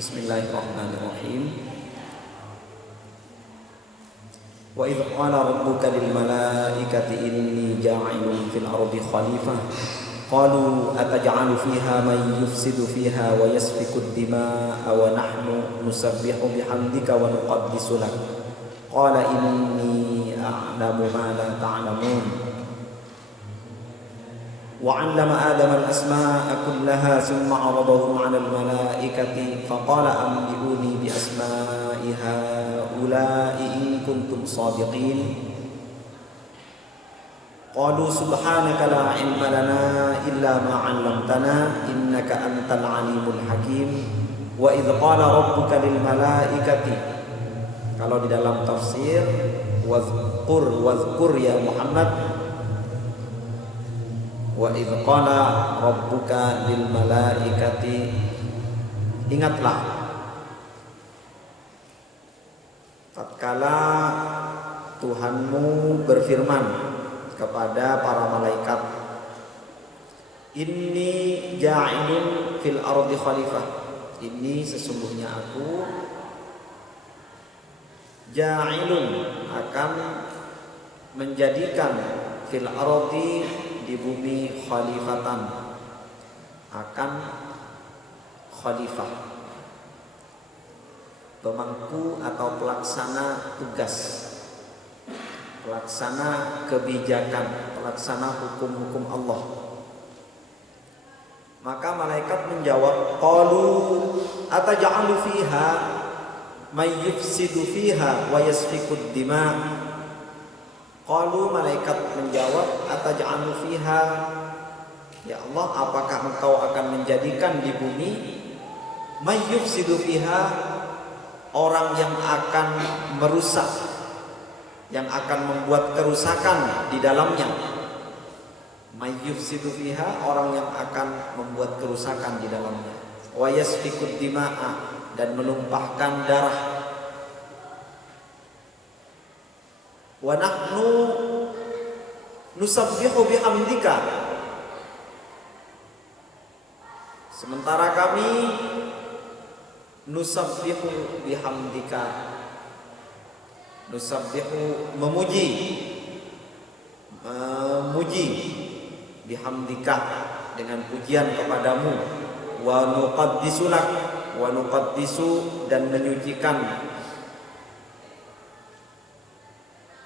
Bismillahirrahmanirrahim. Wa idh qala rabbuka lil malaikati inni ja'ilun fil ardi khalifah qalu ataj'alu fiha man yufsidu fiha wa yasfiku ad-dima'a wa nahnu nusabbihu bihamdika wa nuqaddisu lak qala inni a'lamu ma la ta'lamun. وعلم آدم الأسماء كلها ثم عرضهم على الملائكة فقال أنبئوني بأسماء هؤلاء إن كنتم صادقين قالوا سبحانك لا علم لنا إلا ما علمتنا إنك أنت العليم الحكيم وإذ قال ربك للملائكة. Kalau di dalam tafsir wazkur ya Muhammad, wa idh qala rabbuka lil malaikati, ingatlah tatkala Tuhanmu berfirman kepada para malaikat, inni ja'ilun fil ardi khalifah, ini sesungguhnya aku ja'ilun akan menjadikan fil ardi di bumi khalifatan, akan khalifah, pemangku atau pelaksana tugas, pelaksana kebijakan, pelaksana hukum-hukum Allah. Maka malaikat menjawab, qalu ataj'alu fiha may yufsidu fiha wa yasfikud dima'. Qalu, malaikat menjawab, ataj'alu fiha, ya Allah, apakah engkau akan menjadikan di bumi may yufsidu fiha, orang yang akan merusak, yang akan membuat kerusakan di dalamnya. May yufsidu fiha, orang yang akan membuat kerusakan di dalamnya. Wa yasfikud dima'a, dan menumpahkan darah. Wa nahnu nusabbihu bihamdika, sementara kami nusabbihu bihamdika, nusabbihu memuji bihamdika dengan pujian kepadamu, wa nuqaddisu lak, wa nuqaddisu, dan menyucikan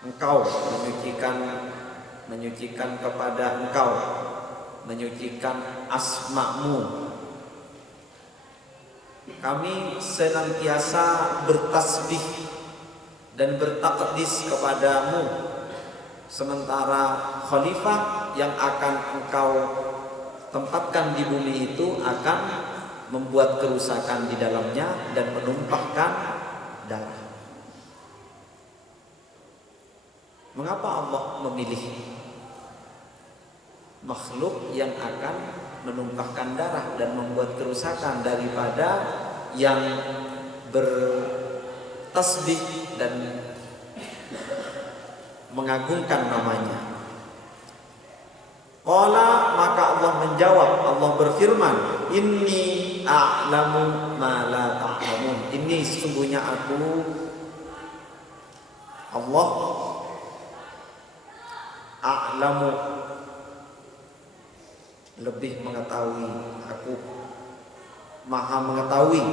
engkau, menyucikan kepada engkau, menyucikan asma-Mu. Kami senantiasa bertasbih dan bertaqdis kepadamu, sementara khalifah yang akan engkau tempatkan di bumi itu akan membuat kerusakan di dalamnya dan menumpahkan darah. Mengapa Allah memilih makhluk yang akan menumpahkan darah dan membuat kerusakan daripada yang bertasbih dan mengagungkan namanya? Qala, maka Allah menjawab, Allah berfirman, inni a'lamu ma la ta'lamun, ini sesungguhnya aku Allah a'lamu, lebih mengetahui, aku maha mengetahui,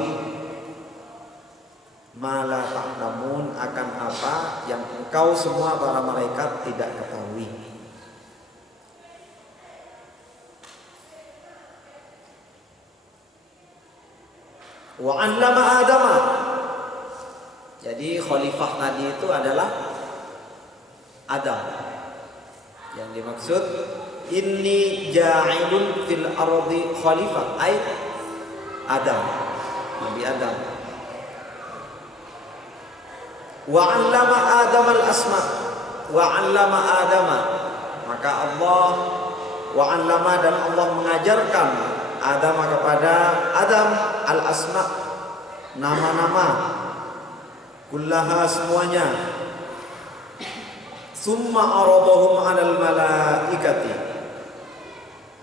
ma la ta'lamun, akan apa yang engkau semua para malaikat tidak ketahui. Wa 'allama Adama, jadi khalifah tadi itu adalah Adam. Yang dimaksud inni ja'ilun fil ardi khalifah, ay Adam, Nabi Adam. Wa 'allama Adam al-asma, wa 'allama Adama, maka Allah wa 'allama, dan Allah mengajarkan Adam kepada Adam al-asma, nama-nama, kullaha, semuanya. Summa aradahum 'alal malaikati,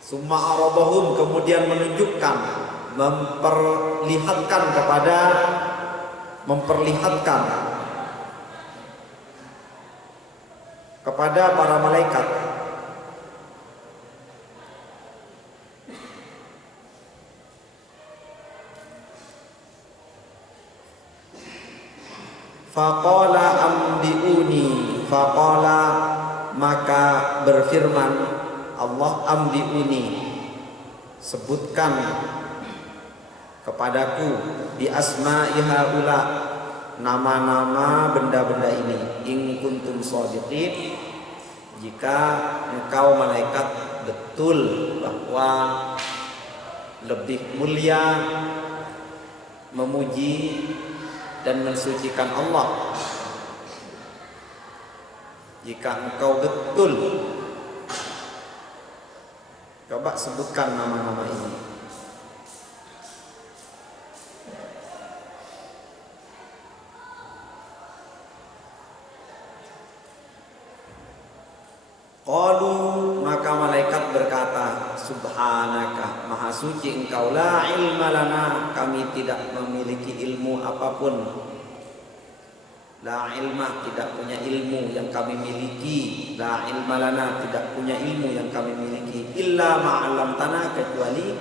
summa aradahum, kemudian menunjukkan memperlihatkan kepada para malaikat faqala ambiuni, faqala maka berfirman Allah, ambiuni, sebutkan kepadaku bi asma'i haula, nama-nama benda-benda ini, in kuntum shadiqin, jika engkau malaikat betul bahwa lebih mulia memuji dan mensucikan Allah, jika engkau betul, coba sebutkan nama-nama ini. Qalu, maka malaikat berkata, subhanaka, maha suci engkau, la ilma lana, kami tidak memiliki ilmu apapun. La ilma, tidak punya ilmu yang kami miliki. La ilma lana, tidak punya ilmu yang kami miliki. Illa ma'allamtana, kecuali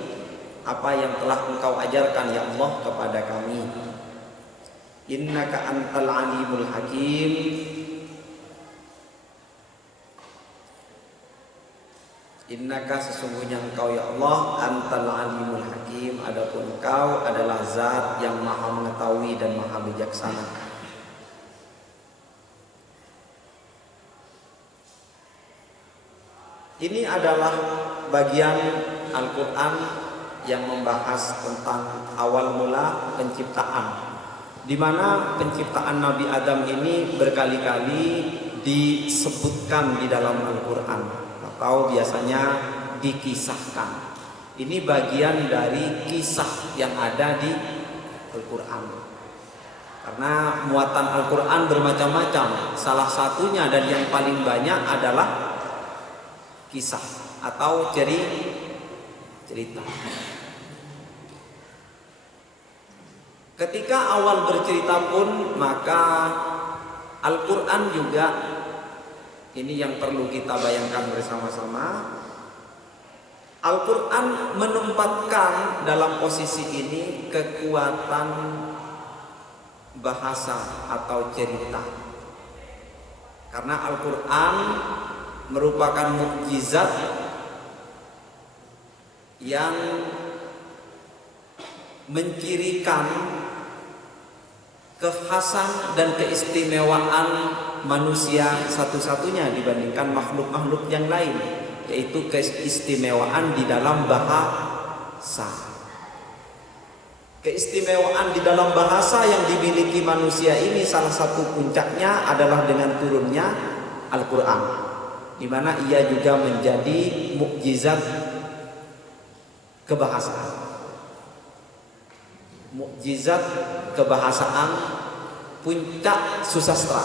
apa yang telah engkau ajarkan ya Allah kepada kami. Innaka antal alimul hakim, innaka, sesungguhnya engkau ya Allah, antal alimul hakim, adapun engkau adalah zat yang maha mengetahui dan maha bijaksana. Ini adalah bagian Al-Quran yang membahas tentang awal mula penciptaan, di mana penciptaan Nabi Adam ini berkali-kali disebutkan di dalam Al-Quran atau biasanya dikisahkan. Ini bagian dari kisah yang ada di Al-Quran. Karena muatan Al-Quran bermacam-macam. Salah satunya dan yang paling banyak adalah kisah atau cerita. Ketika awal bercerita pun, maka Al-Quran juga, ini yang perlu kita bayangkan bersama-sama, Al-Quran menempatkan dalam posisi ini kekuatan bahasa atau cerita. Karena Al-Quran merupakan mukjizat yang mencirikan kekhasan dan keistimewaan manusia satu-satunya dibandingkan makhluk-makhluk yang lain, yaitu keistimewaan di dalam bahasa. Keistimewaan di dalam bahasa yang dimiliki manusia ini salah satu puncaknya adalah dengan turunnya Al-Quran, di mana ia juga menjadi mukjizat kebahasaan. Mukjizat kebahasaan, puncak susastra,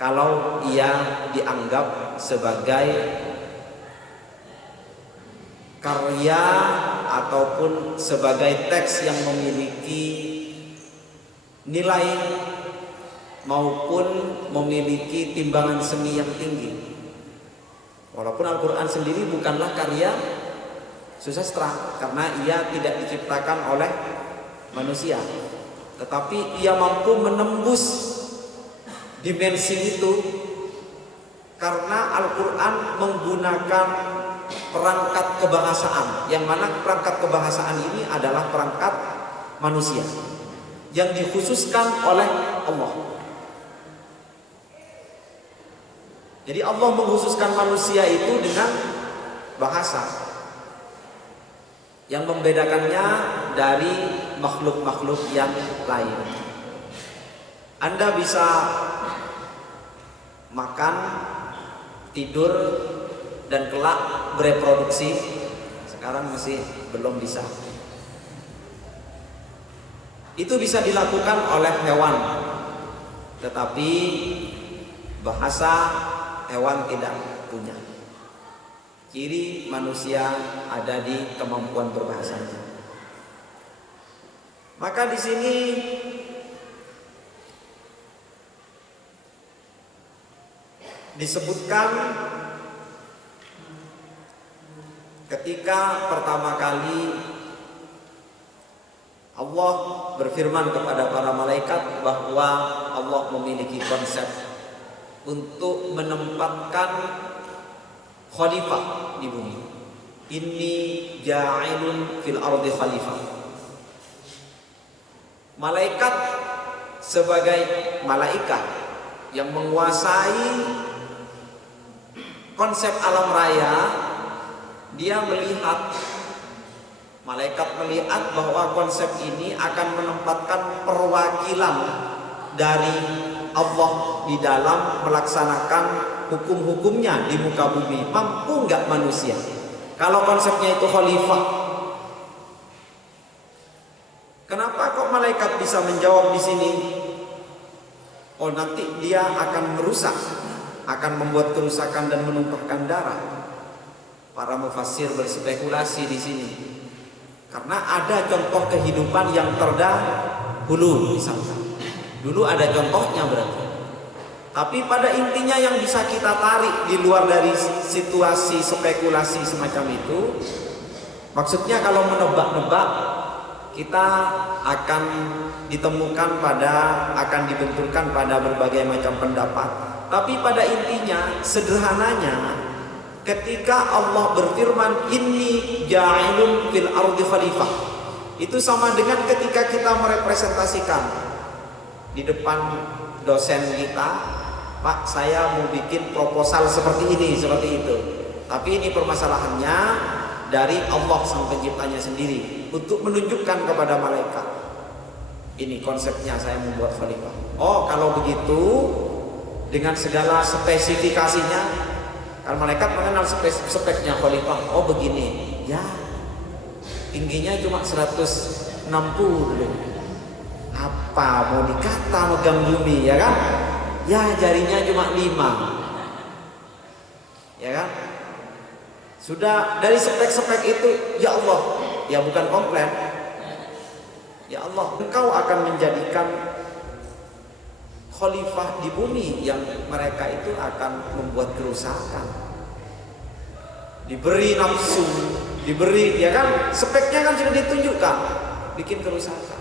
kalau ia dianggap sebagai karya ataupun sebagai teks yang memiliki nilai maupun memiliki timbangan seni yang tinggi. Walaupun Al-Quran sendiri bukanlah karya susastra karena ia tidak diciptakan oleh manusia, tetapi ia mampu menembus dimensi itu karena Al-Quran menggunakan perangkat kebahasaan, yang mana perangkat kebahasaan ini adalah perangkat manusia yang dikhususkan oleh Allah. Jadi Allah mengkhususkan manusia itu dengan bahasa yang membedakannya dari makhluk-makhluk yang lain. Anda bisa makan, tidur, dan kelak bereproduksi. Sekarang masih belum bisa. Itu bisa dilakukan oleh hewan, tetapi bahasa hewan tidak punya. Ciri manusia ada di kemampuan berbahasanya. Maka di sini disebutkan ketika pertama kali Allah berfirman kepada para malaikat bahwa Allah memiliki konsep untuk menempatkan khalifah di bumi. Inni ja'ilun fil ardi khalifah. Malaikat sebagai malaikat yang menguasai konsep alam raya, dia melihat, malaikat melihat bahwa konsep ini akan menempatkan perwakilan dari Allah di dalam melaksanakan hukum-hukumnya di muka bumi. Mampu nggak manusia kalau konsepnya itu khalifah? Kenapa kok malaikat bisa menjawab di sini? Oh, nanti dia akan merusak, akan membuat kerusakan dan menumpahkan darah. Para mufassir berspekulasi di sini. Karena ada contoh kehidupan yang terdahulu misalkan. Dulu ada contohnya berarti. Tapi pada intinya yang bisa kita tarik di luar dari situasi spekulasi semacam itu, maksudnya kalau menebak-nebak, kita akan ditemukan akan dibenturkan pada berbagai macam pendapat. Tapi pada intinya, sederhananya, ketika Allah berfirman inni ja'ilun fil ardi khalifah, itu sama dengan ketika kita merepresentasikan di depan dosen kita, Pak, saya mau bikin proposal seperti ini, seperti itu. Tapi ini permasalahannya dari Allah sang penciptanya sendiri untuk menunjukkan kepada malaikat. Ini konsepnya saya membuat khalifah. Oh, kalau begitu dengan segala spesifikasinya, kalau malaikat mengenal speknya khalifah. Oh, begini. Ya. Tingginya cuma 160 dulu. Apa mau dikata megang bumi, ya kan? Ya, jarinya cuma 5. Ya kan? Sudah dari spek-spek itu, ya Allah, ya bukan komplain. Ya Allah, Engkau akan menjadikan khalifah di bumi yang mereka itu akan membuat kerusakan. Diberi nafsu, diberi, ya kan? Speknya kan sudah ditunjukkan, bikin kerusakan.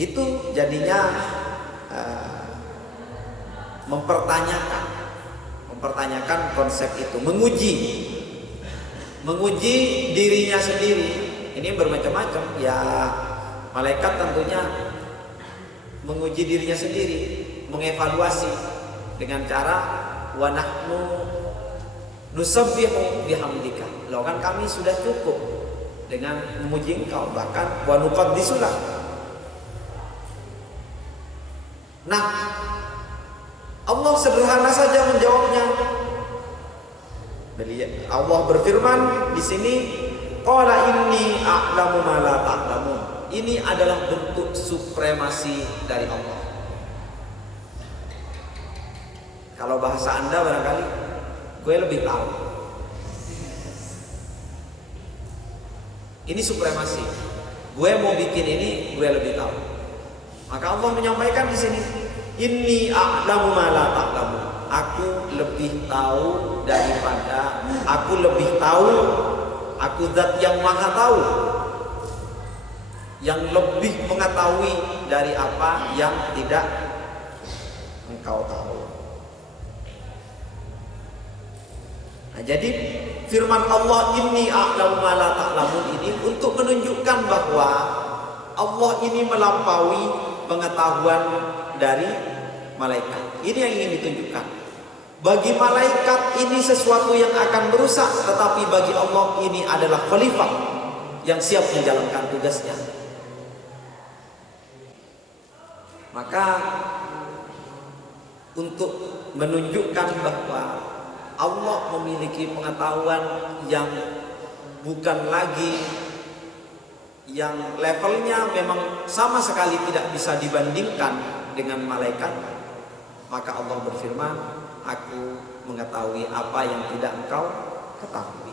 Itu jadinya mempertanyakan konsep itu, menguji dirinya sendiri. Ini bermacam-macam ya. Malaikat tentunya menguji dirinya sendiri, mengevaluasi dengan cara wa nahnu nusabbihu bihamdika. Loh, kan kami sudah cukup dengan memuji Engkau, bahkan wa nuqaddisulah. Nah, Allah sederhana saja menjawabnya. Allah berfirman di sini, qala inni a'lamu ma la ta'lamun. Ini adalah bentuk supremasi dari Allah. Kalau bahasa Anda barangkali, gue lebih tahu. Ini supremasi. Gue mau bikin ini, gue lebih tahu. Maka Allah menyampaikan di sini, inni a'lamu ma la ta'lamun. Aku lebih tahu daripada, aku lebih tahu, aku zat yang maha tahu, yang lebih mengetahui dari apa yang tidak engkau tahu. Nah, jadi firman Allah inni a'lamu ma la ta'lamun ini untuk menunjukkan bahwa Allah ini melampaui pengetahuan dari malaikat. Ini yang ingin ditunjukkan. Bagi malaikat ini sesuatu yang akan merusak, tetapi bagi Allah ini adalah khalifah yang siap menjalankan tugasnya. Maka untuk menunjukkan bahwa Allah memiliki pengetahuan yang bukan lagi, yang levelnya memang sama sekali tidak bisa dibandingkan dengan malaikat, maka Allah berfirman, aku mengetahui apa yang tidak engkau ketahui.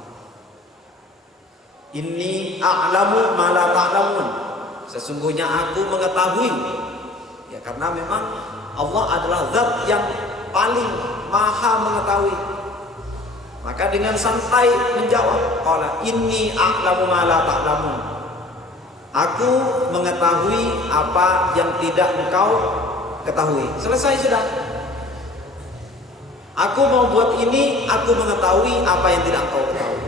Inni a'lamu ma la ta'lamun. Sesungguhnya aku mengetahui. Ya, karena memang Allah adalah zat yang paling maha mengetahui. Maka dengan santai menjawab, qala inni a'lamu ma la ta'lamun. Aku mengetahui apa yang tidak engkau ketahui. Selesai sudah. Aku mau buat ini, aku mengetahui apa yang tidak engkau ketahui.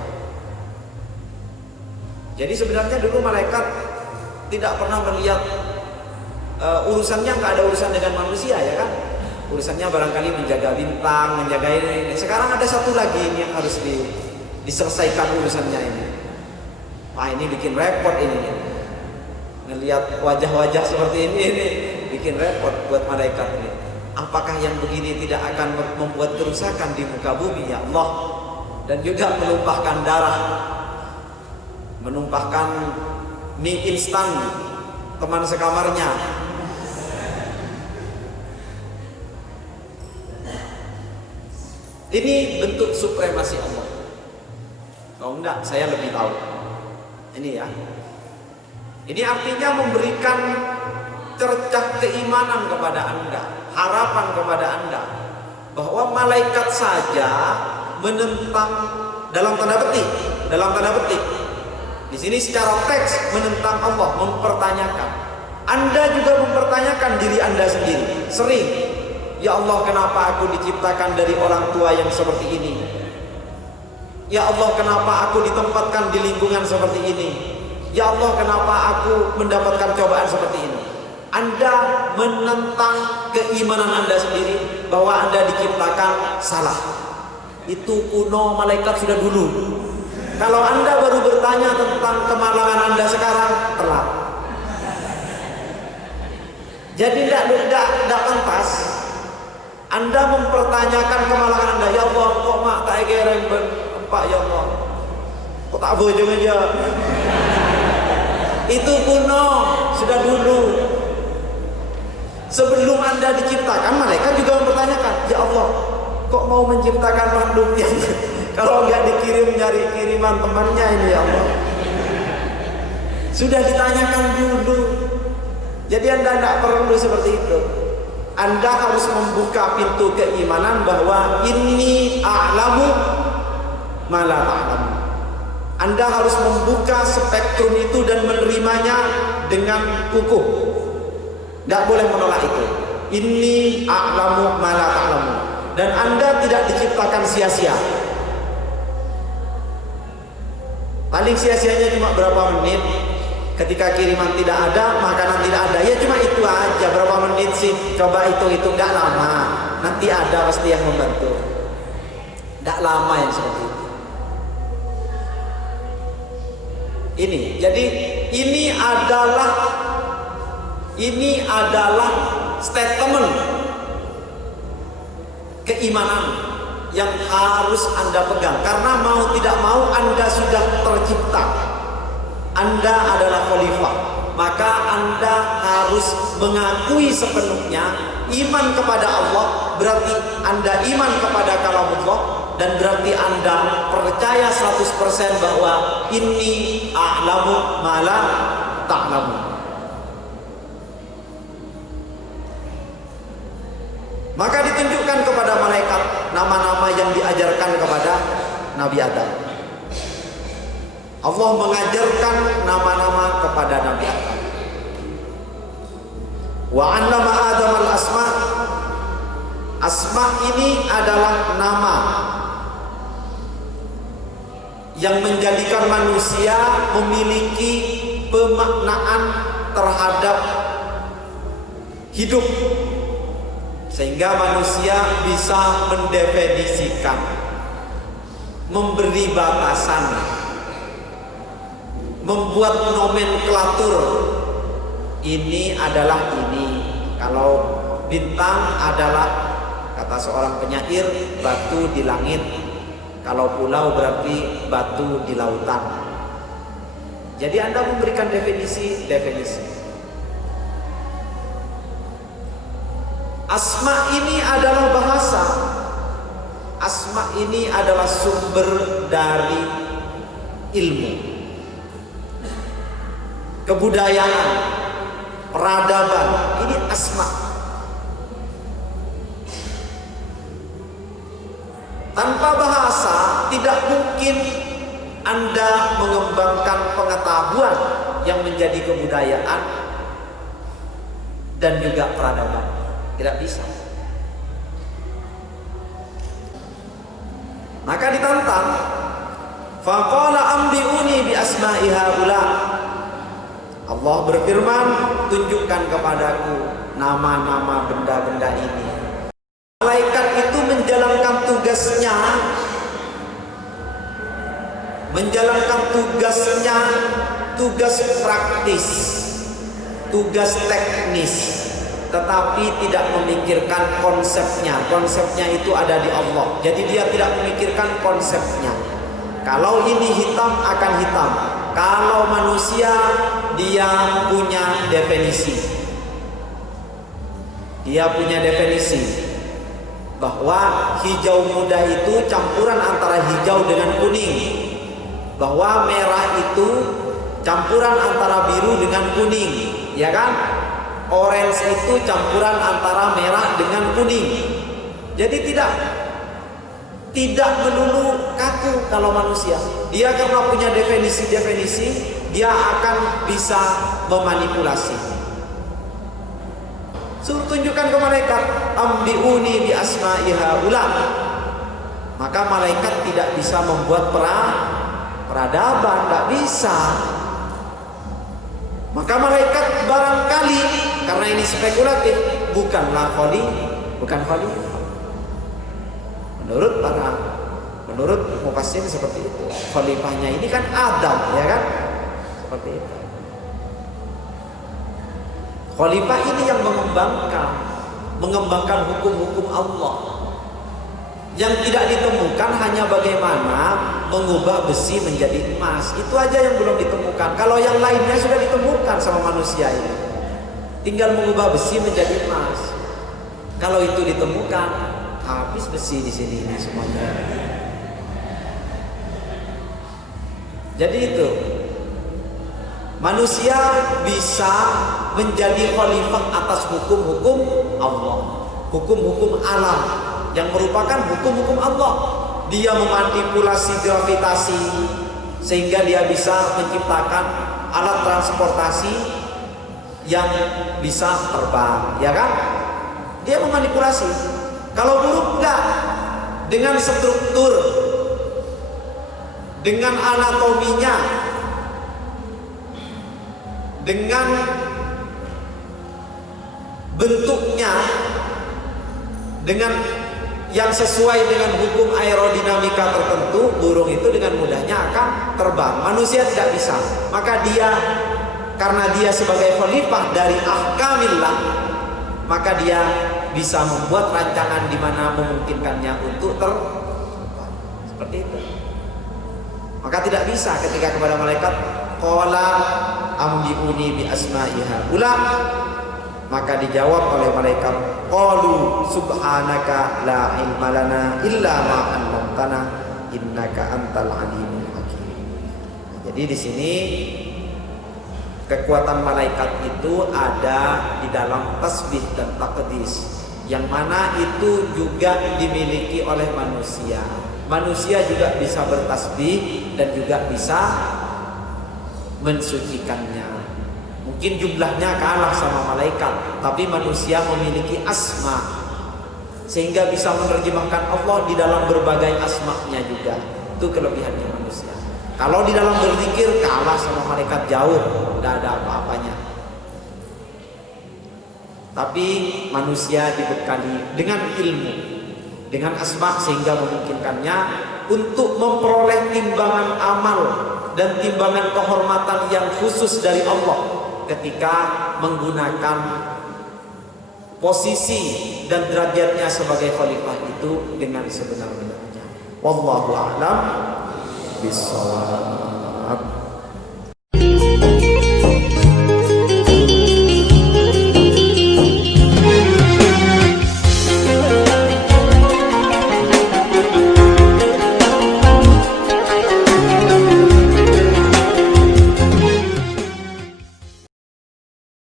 Jadi sebenarnya dulu malaikat tidak pernah melihat urusannya, nggak ada urusan dengan manusia, ya kan? Urusannya barangkali menjaga bintang, menjaga ini. Sekarang ada satu lagi ini yang harus diselesaikan urusannya ini. Wah, ini bikin repot ini. Ngelihat wajah-wajah seperti ini bikin repot buat malaikat ini. Apakah yang begini tidak akan membuat kerusakan di muka bumi, ya Allah? Dan juga menumpahkan darah, menumpahkan mie instan teman sekamarnya. Ini bentuk supremasi Allah. Kalau enggak, saya lebih tahu. Ini ya. Ini artinya memberikan cercah keimanan kepada Anda, harapan kepada Anda, bahwa malaikat saja menentang, dalam tanda petik. Di sini secara teks menentang Allah, mempertanyakan. Anda juga mempertanyakan diri Anda sendiri. Sering, ya Allah, kenapa aku diciptakan dari orang tua yang seperti ini? Ya Allah, kenapa aku ditempatkan di lingkungan seperti ini? Ya Allah, kenapa aku mendapatkan cobaan seperti ini? Anda menentang keimanan Anda sendiri bahwa Anda diciptakan salah. Itu kuno, malaikat sudah dulu. Kalau Anda baru bertanya tentang kemalangan Anda sekarang, telat. Jadi tidak pantas Anda mempertanyakan kemalangan Anda. Ya Allah, kok mak tak egereng Pak, ya Allah, kok tak bojong aja. Itu kuno, sudah dulu. Sebelum Anda diciptakan, malaikat juga mempertanyakan, ya Allah, kok mau menciptakan makhluk yang kalau nggak dikirim nyari kiriman temannya ini, ya Allah. Sudah ditanyakan dulu. Jadi Anda tidak perlu seperti itu. Anda harus membuka pintu keimanan bahwa ini a'lamu ma la ta'lamun. Anda harus membuka spektrum itu dan menerimanya dengan kukuh. Tidak boleh menolak itu. Inni a'lamu ma la ta'lamun. Dan Anda tidak diciptakan sia-sia. Paling sia-sianya cuma berapa menit. Ketika kiriman tidak ada, makanan tidak ada, ya cuma itu aja. Berapa menit sih? Coba itu nggak lama. Nanti ada pasti yang membantu. Nggak lama yang seperti itu. Ini, jadi ini adalah statement keimanan yang harus Anda pegang. Karena mau tidak mau Anda sudah tercipta. Anda adalah khalifah. Maka Anda harus mengakui sepenuhnya iman kepada Allah. Berarti Anda iman kepada kalamullah. Dan berarti Anda percaya 100% bahwa inni a'lamu ma la ta'lamun. Maka ditunjukkan kepada malaikat nama-nama yang diajarkan kepada Nabi Adam. Allah mengajarkan nama-nama kepada Nabi Adam. Wa 'allama Adam al-asma. Asma ini adalah nama yang menjadikan manusia memiliki pemaknaan terhadap hidup, sehingga manusia bisa mendefinisikan, memberi batasan, membuat nomenklatur. Ini adalah ini. Kalau bintang adalah, kata seorang penyair, batu di langit. Kalau pulau berarti batu di lautan. Jadi Anda memberikan definisi. Asma ini adalah bahasa. Asma ini adalah sumber dari ilmu. kebudayaan, peradaban, ini asma. Tanpa bahasa tidak mungkin Anda mengembangkan pengetahuan yang menjadi kebudayaan dan juga peradaban. Tidak bisa. Maka ditantang, faqala ambiuni bi asma'i haula. Allah berfirman, tunjukkan kepadaku nama-nama benda-benda ini. Malaikat itu menjalankan tugasnya, tugas praktis, tugas teknis, tetapi tidak memikirkan konsepnya. Konsepnya itu ada di Allah. Jadi dia tidak memikirkan konsepnya. Kalau ini hitam akan hitam. Kalau manusia, dia punya definisi. Dia punya definisi bahwa hijau muda itu campuran antara hijau dengan kuning. Bahwa merah itu campuran antara biru dengan kuning, ya kan? Orange itu campuran antara merah dengan kuning. Jadi tidak melulu kaku kalau manusia. Dia karena punya definisi-definisi, dia akan bisa memanipulasi. Suruh tunjukkan ke malaikat, ambiuni bi asma'i haula. Maka malaikat tidak bisa membuat peradaban, tidak bisa. Maka malaikat barangkali, karena ini spekulatif, bukan khalifah. Menurut mufassir seperti itu. Khalifahnya ini kan Adam, ya kan? Seperti itu. Khalifah ini yang mengembangkan hukum-hukum Allah. Yang tidak ditemukan hanya bagaimana mengubah besi menjadi emas. Itu aja yang belum ditemukan. Kalau yang lainnya sudah ditemukan sama manusia ini. Tinggal mengubah besi menjadi emas. Kalau itu ditemukan, habis besi di sini ini semuanya. Jadi itu, manusia bisa menjadi khalifah atas hukum-hukum Allah, hukum-hukum alam yang merupakan hukum-hukum Allah. Dia memanipulasi gravitasi sehingga dia bisa menciptakan alat transportasi yang bisa terbang, ya kan? Dia memanipulasi. Kalau buruk enggak, dengan struktur, dengan anatominya, dengan bentuknya, dengan yang sesuai dengan hukum aerodinamika tertentu, burung itu dengan mudahnya akan terbang. Manusia tidak bisa. Maka dia, karena dia sebagai khalifah dari ahkamillah, maka dia bisa membuat rancangan di mana memungkinkannya untuk terbang. Seperti itu. Maka tidak bisa ketika kepada malaikat, qala ambiuni bi asma'i haula. Maka dijawab oleh malaikat, qalu subhanaka la ilma lana illa ma 'allamtana innaka antal alimul hakim. Jadi di sini kekuatan malaikat itu ada di dalam tasbih dan taqdis, yang mana itu juga dimiliki oleh manusia. Manusia juga bisa bertasbih dan juga bisa mensucikannya. Mungkin jumlahnya kalah sama malaikat, tapi manusia memiliki asma sehingga bisa menerjemahkan Allah di dalam berbagai asma-Nya juga. Itu kelebihannya manusia. Kalau di dalam berzikir kalah sama malaikat jauh, tidak ada apa-apanya. Tapi manusia dibekali dengan ilmu, dengan asma sehingga memungkinkannya untuk memperoleh timbangan amal dan timbangan kehormatan yang khusus dari Allah ketika menggunakan posisi dan derajatnya sebagai khalifah itu dengan sebenar-benarnya. Wallahu a'lam bishawab.